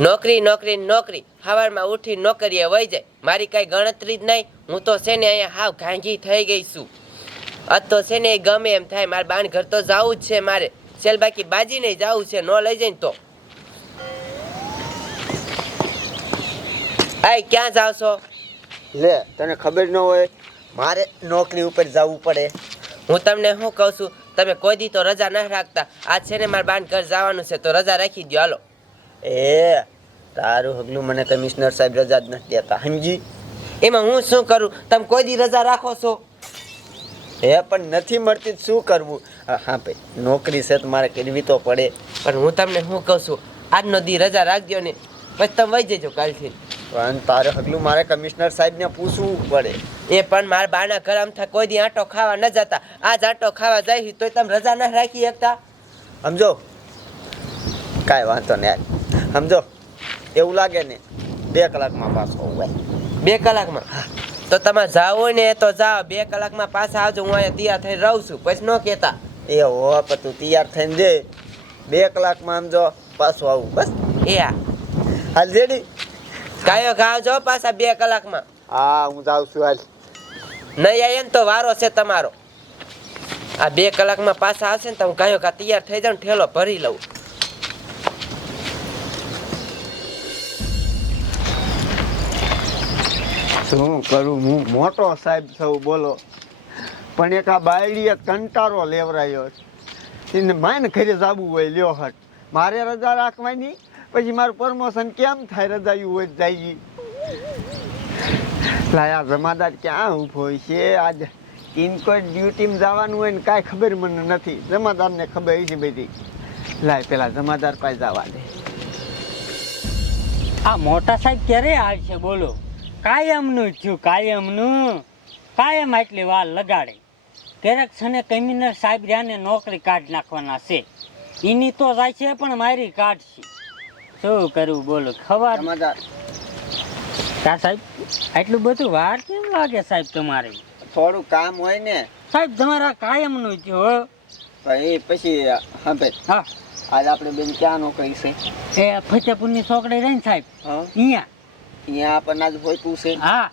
નોકરી નોકરી નોકરી. સવારમાં ઉઠી નોકરીએ વહી જાય. મારી કાંઈ ગણતરી જ નહીં. હું તો છે ને અહીંયા હાવ ઘાંઘી થઈ ગઈ છું. આજ તો છે ને ગમે એમ થાય. મારે બાન ઘર તો જવું જ છે મારે. ચેલ બાકી બાજી નહીં જવું છે. ન લઈ જાય તો. આય ક્યાં જાવ છો? લે તને ખબર ન હોય મારે નોકરી ઉપર જવું પડે. હું તમને શું કહું છું? તમે કોઈ દી તો રજા ન રાખતા. આજ છે ને મારે બાન ઘર જવાનું છે. તો રજા રાખી દો હાલો. એ, તારું હગલું મને કમિશનર સાહેબ રજા જ નથી દેતા, સમજી? એમાં હું શું કરું? તમે કોઈ દી રજા રાખો છો? એ પણ નથી મળતી, શું કરવું? હા ભાઈ, નોકરી છે તો મારે કરવી તો પડે. પણ હું તમને શું કહું છું, આજનો દી રજા રાખજો ને, પછી તમે વહી જજો કાલથી. પણ તારે હગલું મારે કમિશનર સાહેબને પૂછવું પડે. એ પણ મારા બાના ઘર આમ થાય કોઈ દી આટો ખાવા ન જતા. આજ આટો ખાવા જાય તોય તમે રજા ન રાખી શકતા. સમજો? કાંઈ વાંધો નહીં. સમજો? એવું લાગે ને બે કલાકમાં પાછો હોય. બે કલાકમાં? તો તમે જાઓ ને તો જાઓ. બે કલાકમાં પાછા આવજો. હું અહીંયા તૈયાર થઈ રહું છું. પછી ન કહેતા. એ હો તું તૈયાર થઈને દે બે કલાકમાં આમ જો પાછું આવું. બસ. એ હાલ જેડી કાયો ખાવ જો પાછા બે કલાકમાં. હા હું જાઉં છું હાલ. નહીં આવીએ ને તો વારો છે તમારો. આ બે કલાકમાં પાછા આવશે ને તમે કાયો કા તૈયાર થઈ જાઉં ઠેલો ભરી લઉં. શું કરું, હું મોટો સાહેબ સૌ બોલો. પણ એક આ બાયડીએ કંટારો લેવરાયો છે. એને માને ખરી જાવું હોય, લ્યો હટ. મારે રજા રાખવાની? પછી મારું પ્રમોશન કેમ થાય રજાયું હોય જાય લાયા જમાદાર ક્યાં ઊભો છે? આજ ઇનકોટ ડ્યુટીમાં જવાનું હોય ને કાંઈ ખબર મને નથી. જમાદારને ખબર છે બધી. લાય, પેલા જમાદાર પાસે જવા દે. આ મોટા સાહેબ ક્યારે આવશે બોલો. કાયમનું થયું કાયમનું. કાયમ આટલી વાર લગાડે. ક્યારેક છે ને કમિશનર સાહેબ રહ્યા નોકરી કાઢી નાખવાના છે. એની તો જાય છે પણ મારી કાઢશે. શું કરવું બોલો ખબર? કા સાહેબ? આટલું બધું વાર કેમ લાગે સાહેબ તમારે? થોડું કામ હોય ને. સાહેબ તમારા કાયમનું થયું હો. પછી પછી હા ભાઈ હા. આજ આપણે બેન ક્યાં નોકરી છે? એ ફતેપુરની છોકરી રહી ને સાહેબ. અહીંયા. અહીંયા આપણને આજ હોય તું છે. હા.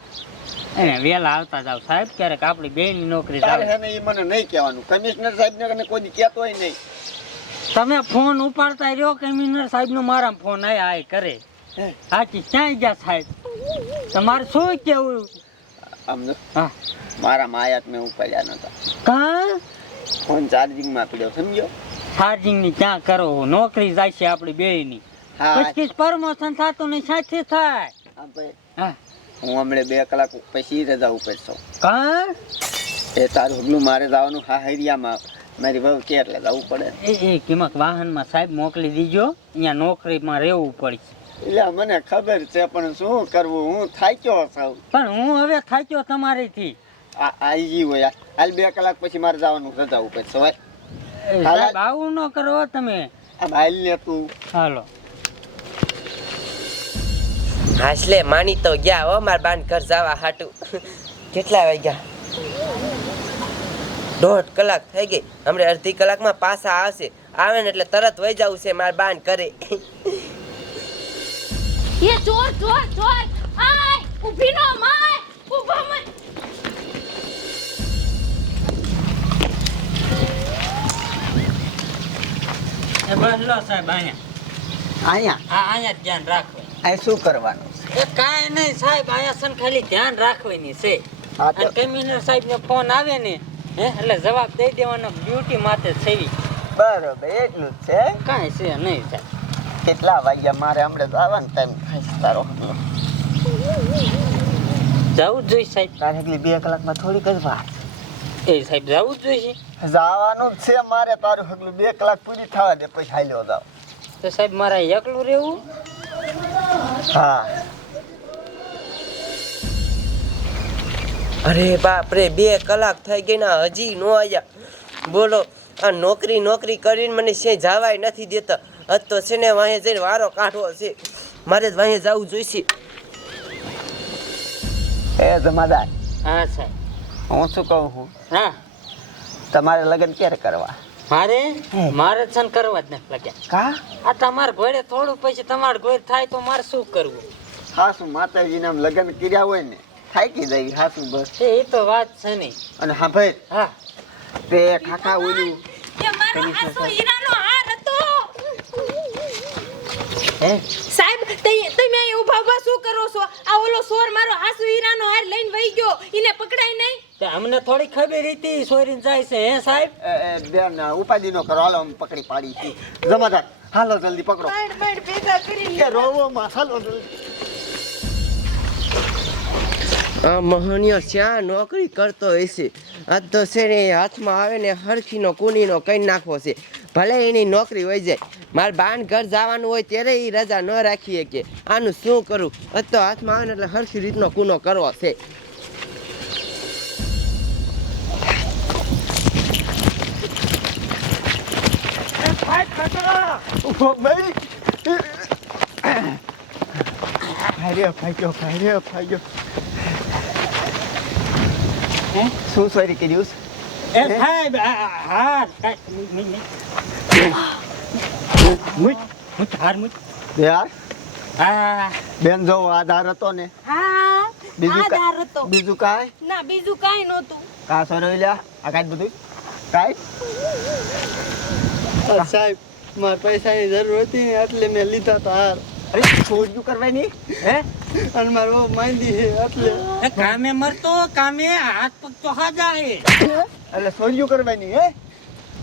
એને વેલા આવતા જાવ. સાહેબ ક્યારેક આપણી બેની નોકરી તારે હે ને એ મને નહીં કહેવાનું. કમિશનર સાહેબ ને કોઈ દી કહેતો હોય નહીં. તમે ફોન ઉપાડતા રહ્યો કમિશનર સાહેબ નો મારા ફોન આય આય કરે. હાચી ક્યાંય ગયા સાહેબ? તમારે શું કેવું હા. મારા માયાત મેં ઉપાડ્યા નતા કા? ફોન ચાર્જિંગમાં પડ્યો સમજો ચાર્જિંગની ક્યાં કરો? નોકરી જાય છે આપણી બે ની હા. પછી પ્રમોશન થતું નહીં સાથે થાય. હા. હું હમણાં બે કલાક પછી રજા ઉપર છું. કા? એ તારું હગલું મારે જવાનું હા હરિયામાં. મારી વહુ કે એટલે જવું પડે. એ એ કિમક વાહનમાં સાહેબ મોકલી દીજો. અહીંયા નોકરીમાં રહેવું પડશે. એટલે મને ખબર છે પણ શું કરવું? હું થાક્યો છું. પણ હું હવે થાક્યો તમારીથી. આ આઈ હોય. હાલ બે કલાક પછી મારે જવાનું રજા ઉપર છે સાહેબ આવું ન કરો તમે. હાલ ને તું. હાલો. હાસલે માની તો ગયા હો માર બાન ઘર જવા હાટું. કેટલા વાગ્યા? દોઢ કલાક થઈ ગઈ. હમણાં અડધી કલાકમાં પાછા આવશે. આવે ને એટલે તરત વહી જવું છે માર બાન કરે એ ચોર ચોર ચોર આય ઊભી નો માય ઊભા મય. એ બસ લો સાહેબ અહીંયા. અહીંયા? હા અહીંયા ધ્યાન રાખો. અહીં શું કરવાનું? એ કાંઈ નહીં સાહેબ અહીંયા સન ખાલી ધ્યાન રાખવાની છે. અને કમિશનર સાહેબ નો ફોન આવે ને હે એટલે જવાબ દઈ દેવાનો ડ્યુટી માટે છેવી બરોબર એટલું જ છે? કાંઈ છે નહીં સાહેબ. કેટલા વાગ્યા મારે હમણાં જવાનો ટાઈમ થાય તારો જવું જોઈએ સાહેબ. તારે એકલી બે કલાકમાં થોડીક જ એ સાહેબ જવું જોઈએ. જવાનું જ છે મારે તારું હગલું બે કલાક પૂરી થવા દે પછી હાલ્યો જાવ તો સાહેબ મારા એકલું રહેવું? હા. અરે બાપરે બે કલાક થઈ ગઈ ને હજી નો આવ્યા બોલો આ નોકરી નોકરી કરીને મને છે જવાય નથી દેતા. હજ તો છે ને વાંહે જઈને વારો કાઢવો છે. મારે જ વાંહે જવું જોઈશે. એ જમાદાર હા સાહેબ. હું શું કહું છું? હા. તમારે લગ્ન ક્યારે કરવા? મારે? મારે છે ને કરવા જ નથી લગ્યા કા? આ તમારે ઘોડે થોડું પછી તમારે ઘોડે થાય તો મારે શું કરવું? હા શું માતાજીને આમ લગ્ન કર્યા હોય ને થાકી જાય હાસુ બસ. એ તો વાત છે ને. અને હા ભાઈ હા. તે ખાખા ઓલું કે મારો હાસુ હીરાનો હાર હતો. હે? સાહેબ તે- તમે અહીં ઊભા ઊભા શું કરો છો? આ ઓલો સોર મારો હાસુ હીરાનો હાર લઈને વહી ગયો. એને પકડાય નહીં? તે અમને થોડી ખબર હતી સોરીન જાય છે હે સાહેબ? બેન ઉપાધિ નો કરો. હાલો અમે પકડી પાડી છે જમાદાર હાલો જલ્દી પકડો. માંડ માંડ ભેગા કરી કે રોવો માં હાલો જલ્દી. આ મહણિયો શા નોકરી કરતો હશે. આ તો છે ને, હાથમાં આવે ને, હરખીનો, કુનીનો કઈ નાખવો છે. ભલે એની નોકરી હોય જાય. મારે બાન ઘર જવાનું હોય ત્યારે એ રજા ન રાખીએ કે આનું શું કરું? તો હાથમાં આવે ને એટલે હરખી રીતનો કૂનો કરવો છે. ભાઈ. ગયો ભાઈ ભાગ્યો. હે? શું સોરી કર્યું? એ સાહેબ હા મુઈ. મુઈ, હાર મુજ યાર હા. બેન જો આધાર હતો ને. હા બીજું આધાર હતો. બીજું કાંઈ? ના બીજું કાંઈ નહોતું. કા સોરી લ્યા. આ કાંઈ બધું? કાંઈ? સાહેબ મારે પૈસાની જરૂર હતી ને એટલે મેં લીધા હતા હાર. અરે છોડ્યું કરવાની હે? અને મારે માંદી એટલે. કામે મરતો કામે હાથ પગ તો હાજા હે. એટલે સોર્યું કરવાની હે?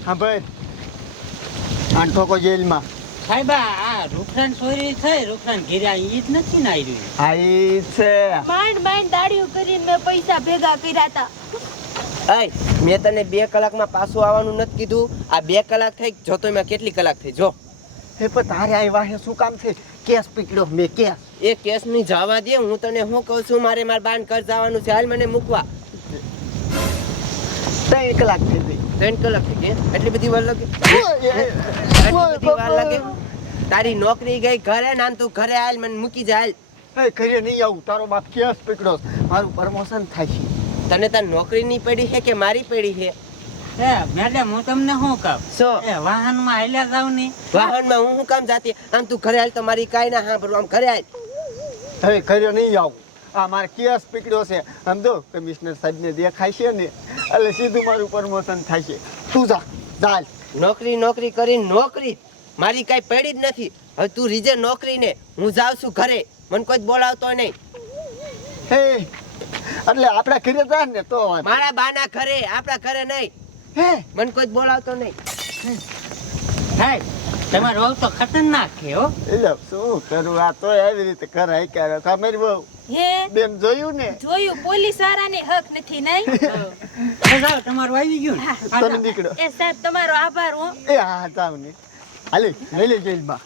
હા ભાઈ. આન ઠોકો જેલમાં. સાહેબ આ આ રૂખરાન સોરી છે રૂખરાન ઘેર્યા ઈ જ નથી ના આવી હા ઈ છે. માંડ માંડ દાડિયું કરીને મેં પૈસા ભેગા કર્યા હતા અય મેં તને બે કલાકમાં પાછું આવવાનું નથી કીધું. આ બે કલાક થઈ જો તો એમાં કેટલી કલાક થઈ જો. એ પણ તારે આવ્યા હે શું કામ છે? કેસ પીકડો મેં કેસ. એ કેસની જવા દે હું તને શું કહું છું મારે માર બાન ઘર જવાનું છે. હાલ મને મૂકવા. ત્રણ કલાક થઈ ગઈ. ત્રણ કલાક થઈ ગઈ એટલી બધી વાર લાગે? એટલી બધી વાર લાગે? તારી નોકરી ગઈ ઘરે ના તું ઘરે હાલ મને મૂકી જા હાલ. એ ઘરે નહીં આવું. તારો બાપ કેસ પીકડો મારું પ્રમોશન થાય છે. તને તાર નોકરી ની પડી છે કે મારી પડી છે મેડમ હું તમને શું કહું? શું? એ વાહનમાં હાલ્યા જાવ ને. વાહનમાં હું શું કામ જાતી? આમ તું ઘરે હાલ તો મારી કાંઈ ના હા આમ ઘરે હાલ. હવે ઘરે નહીં આવું. આ મારે કેસ પીકડ્યો છે. આમ જો કમિશનર સાહેબને દેખાય છે ને એટલે સીધું મારું પ્રમોશન થાય છે. તું જા ચાલ નોકરી નોકરી કરી નોકરી. મારી કાંઈ પડી જ નથી. હવે તું રીજે નોકરી ને હું જાઉં છું ઘરે. મને કોઈ બોલાવતો નહીં. હે એટલે આપણે ઘરે જા ને તો. મારા બાના ઘરે આપણા ઘરે નહીં. હે? મને કોઈ બોલાવતો નહીં. વહુ તો ખતરનાક છે હો. એટલે શું કરું? આ તો એવી રીતે કરાય ક્યારે તમારી બહુ? હે? બેન જોયું ને? જોયું. પોલીસ વાળાને હક નથી નહીં? તમારું આવી ગયું તમે નીકળો. એ સાહેબ તમારો આભાર હો. એ હા ને. હાલે લઈ લે જેલમાં